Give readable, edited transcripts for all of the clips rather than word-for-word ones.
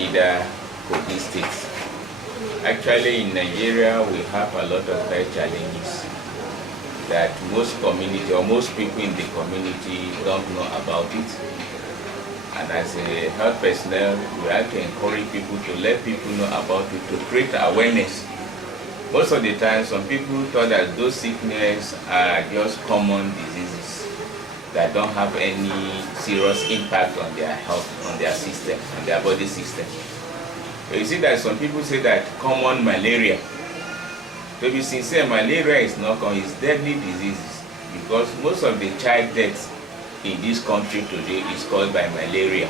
idah states. Actually, in Nigeria, we have a lot of health challenges that most community or most people in the community don't know about it. And as a health personnel, we have to encourage people to let people know about it, to create awareness. Most of the time, some people thought that those sicknesses are just common diseases that don't have any serious impact on their health, on their system, on their body system. So you see that some people say that common malaria. To be sincere, malaria is not common, it's deadly diseases, because most of the child deaths in this country today is caused by malaria.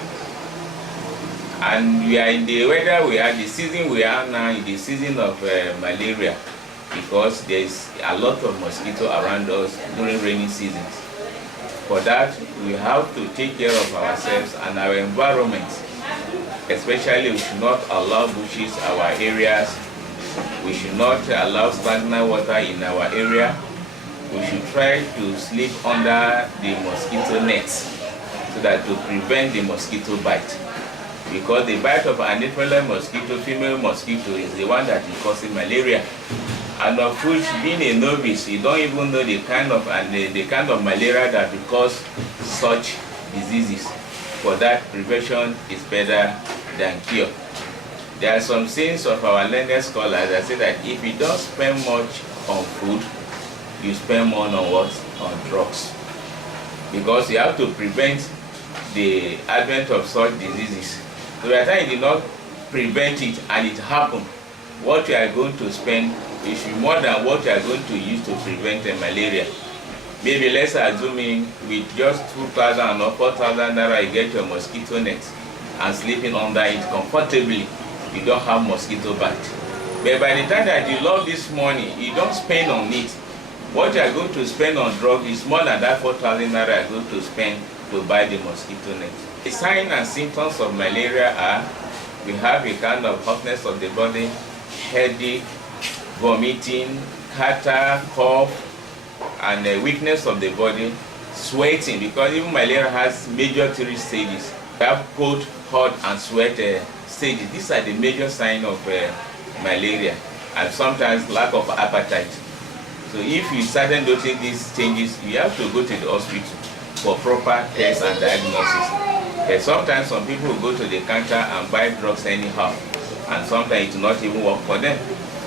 And we are in the weather we are, the season we are now, in the season of malaria, because there is a lot of mosquito around us during rainy seasons. For that, we have to take care of ourselves and our environment. Especially, we should not allow bushes in our areas. We should not allow stagnant water in our area. We should try to sleep under the mosquito nets so that to prevent the mosquito bite. Because the bite of an anopheles mosquito, female mosquito, is the one that is causing malaria. And of which, being a novice, you don't even know the kind of malaria that will cause such diseases. For that, prevention is better than cure. There are some sayings of our learned scholars that say that if you don't spend much on food, you spend more on what? On drugs. Because you have to prevent the advent of such diseases. So by the time you did not prevent it and it happened, what you are going to spend is more than what you are going to use to prevent malaria. Maybe let's assuming with just 2,000 or 4,000 naira you get your mosquito net and sleeping under it comfortably, you don't have mosquito bite. But by the time that you love this money, you don't spend on it. What you are going to spend on drugs is more than that 4,000 naira you are going to spend to buy the mosquito net. The signs and symptoms of malaria are, we have a kind of hotness of the body, headache, vomiting, catarrh, cough, and weakness of the body, sweating, because even malaria has major 3 stages. We have cold, hot, and sweat stages. These are the major signs of malaria, and sometimes lack of appetite. So if you started noticing these changes, you have to go to the hospital for proper tests and diagnosis. Sometimes some people will go to the counter and buy drugs anyhow, and sometimes it will not even work for them.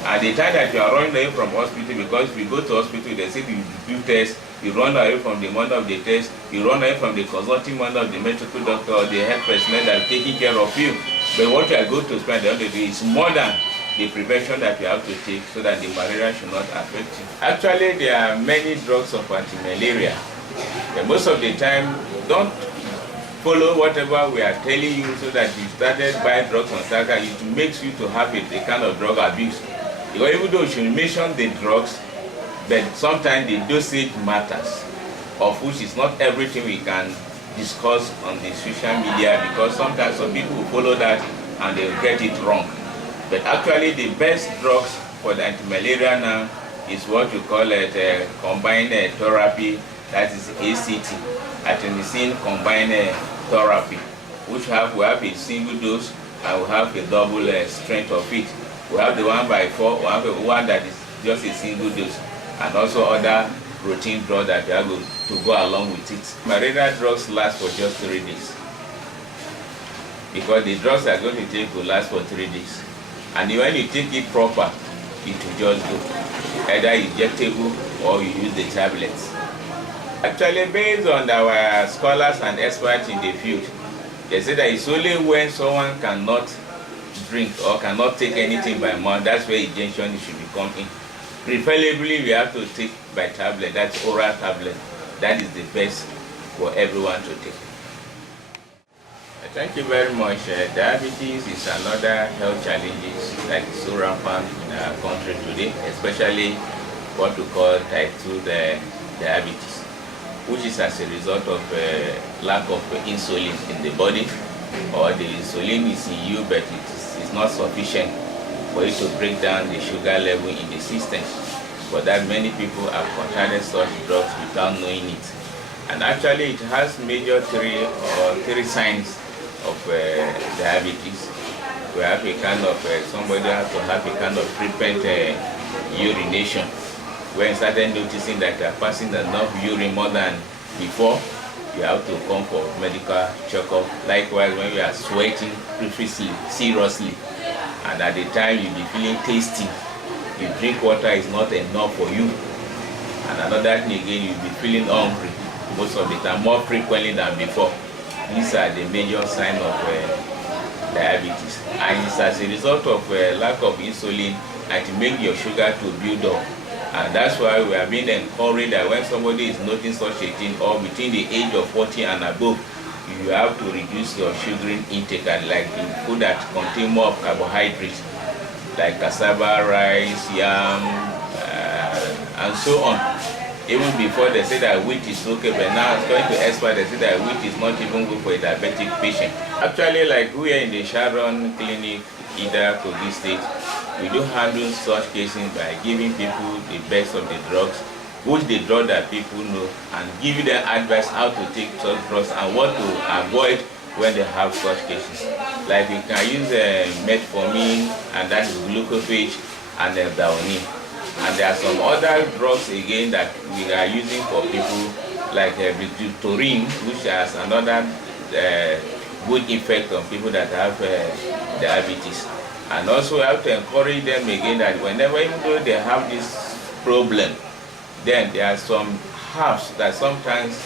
At the time that you are running away from hospital, because if you go to hospital, they say you do tests, you run away from the mother of the test, you run away from the consulting mother of the medical doctor or the health personnel that are taking care of you. But what you are going to spend at the end of the day is more than the prevention that you have to take so that the malaria should not affect you. Actually, there are many drugs of anti-malaria. Most of the time, don't follow whatever we are telling you so that you started buying drugs on Saka. It makes you to have a kind of drug abuse. Because even though you should mention the drugs, but sometimes the dosage matters, of which is not everything we can discuss on the social media, because sometimes some people will follow that and they'll get it wrong. But actually the best drugs for the anti-malaria now is what you call it combined therapy, that is ACT, adenosine combined therapy, which we have a single dose and we have a double strength of it. We have the 1x4, we have one that is just a single dose, and also other routine drugs that we are going to go along with it. Malaria drugs last for just 3 days, because the drugs are going to take will last for 3 days. And when you take it proper, it will just go. Either injectable or you use the tablets. Actually, based on our scholars and experts in the field, they say that it's only when someone cannot drink or cannot take anything by mouth, that's where injection should become in. Preferably, we have to take by tablet, that's oral tablet. That is the best for everyone to take. Thank you very much. Diabetes is another health challenge that is so rampant in our country today, especially what we call type 2 diabetes, which is as a result of lack of insulin in the body, or the insulin is in you but it is not sufficient for it to break down the sugar level in the system. For that, many people have contaminated such drugs without knowing it. And actually it has major three signs of diabetes. we have a kind of, somebody has to have a kind of frequent urination. When you started noticing that you are passing enough urine more than before, you have to come for medical checkup. Likewise, when you are sweating profusely, seriously, and at the time you be feeling tasty, you drink water is not enough for you. And another thing again, you'll be feeling hungry most of the time, more frequently than before. These are the major signs of diabetes. And it's as a result of lack of insulin and to make your sugar to build up. And that's why we are being encouraged that when somebody is noting such a thing, or between the age of 40 and above, you have to reduce your sugaring intake, and like food that contain more of carbohydrates, like cassava, rice, yam, and so on. Even before they say that wheat is okay, but now it's going to expert, they say that wheat is not even good for a diabetic patient. Actually, like we are in the Sharon clinic, idah, Kogi State, we do handle such cases by giving people the best of the drugs, which the drug that people know, and giving them advice how to take such drugs and what to avoid when they have such cases. Like we can use metformin, and that is glucophage, and eldaonin. And there are some other drugs again that we are using for people, like butyrin, which has another good effect on people that have diabetes. And also we have to encourage them again that whenever, even though they have this problem, then there are some herbs that sometimes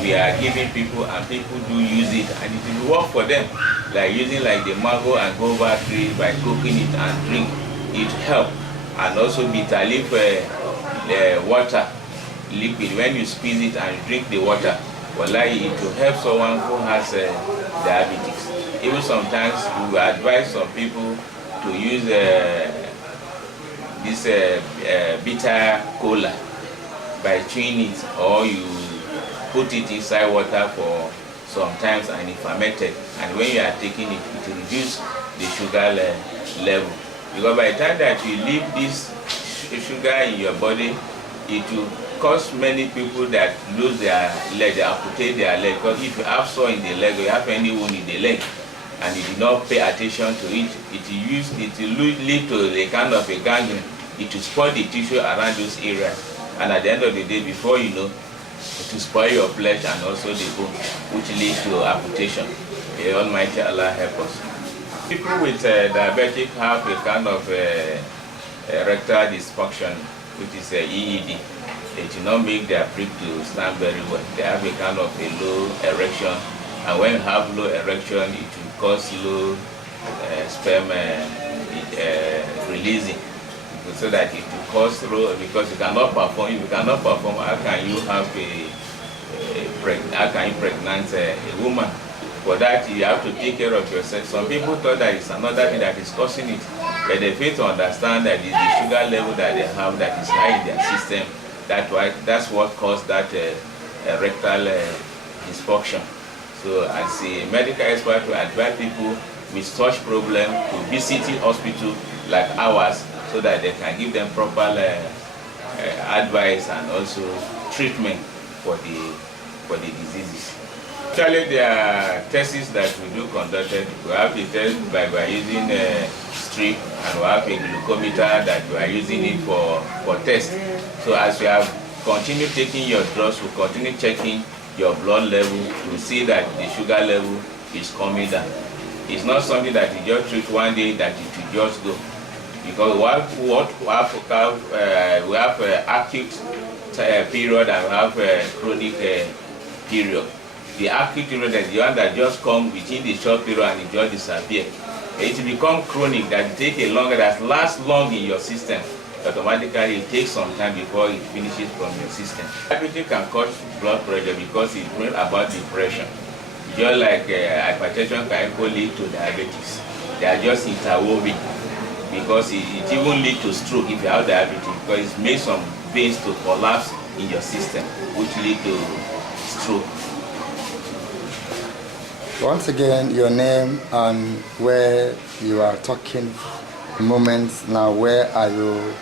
we are giving people, and people do use it, and it will work for them. Like using like the mango and guava tree, by cooking it and drink, it helps. And also bitter leaf water, liquid, when you squeeze it and drink the water, well, it will help someone who has diabetes. Even sometimes we advise some people to use this bitter cola by chewing it, or you put it inside water for some times and it fermented, and when you are taking it, it will reduce the sugar level. Because by the time that you leave this sugar in your body, it will cause many people that lose their leg, they amputate their leg. Because if you have sore in the leg, or you have any wound in the leg, and you do not pay attention to it, it will lead to a kind of a gangrene. It will spoil the tissue around those areas. And at the end of the day, before you know, it will spoil your flesh and also the bone, which leads to amputation. May Almighty Allah help us. People with diabetic have a kind of erectile dysfunction, which is EED. They do not make their prick to stand very well. They have a kind of a low erection, and when you have low erection, it will cause low sperm releasing, so that it will cause low, because you cannot perform. If you cannot perform, how can you have how can you pregnant a woman? For that, you have to take care of yourself. Some people thought that it's another thing that is causing it, but they fail to understand that it's the sugar level that they have that is high in their system. That's what caused that erectile dysfunction. So as a medical expert, to advise people with such problem to visit hospital like ours, so that they can give them proper advice and also treatment for the diseases. Actually, there are tests that we do conducted. We have the test by using a strip, and we have a glucometer that we are using it for test. So as you have continued taking your drugs, we continue checking your blood level to see that the sugar level is coming down. It's not something that you just treat one day that it will just go. Because we have acute period, and we have chronic period. The acute period is the one that just comes within the short period and it just disappears. It will become chronic, that it takes a longer, that lasts long in your system. Automatically, it takes some time before it finishes from your system. Diabetes can cause blood pressure because it brings about depression. Just like hypertension can also lead to diabetes. They are just interwoven, because it even leads to stroke if you have diabetes, because it makes some veins to collapse in your system, which lead to stroke. Once again, your name and where you are talking moments now. Where are you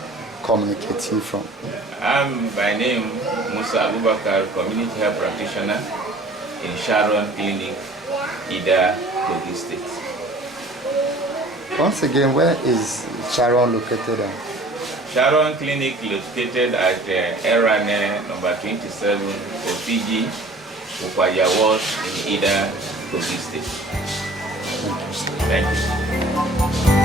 communicating from? I'm by name Musa Abubakar, community health practitioner in Sharon Clinic, idah, Kogi State. Once again, where is Sharon located at? Sharon Clinic located at Erane number 27, Ofiji, Ukwaja Ward in Idah, Kogi State. Thank you. Thank you.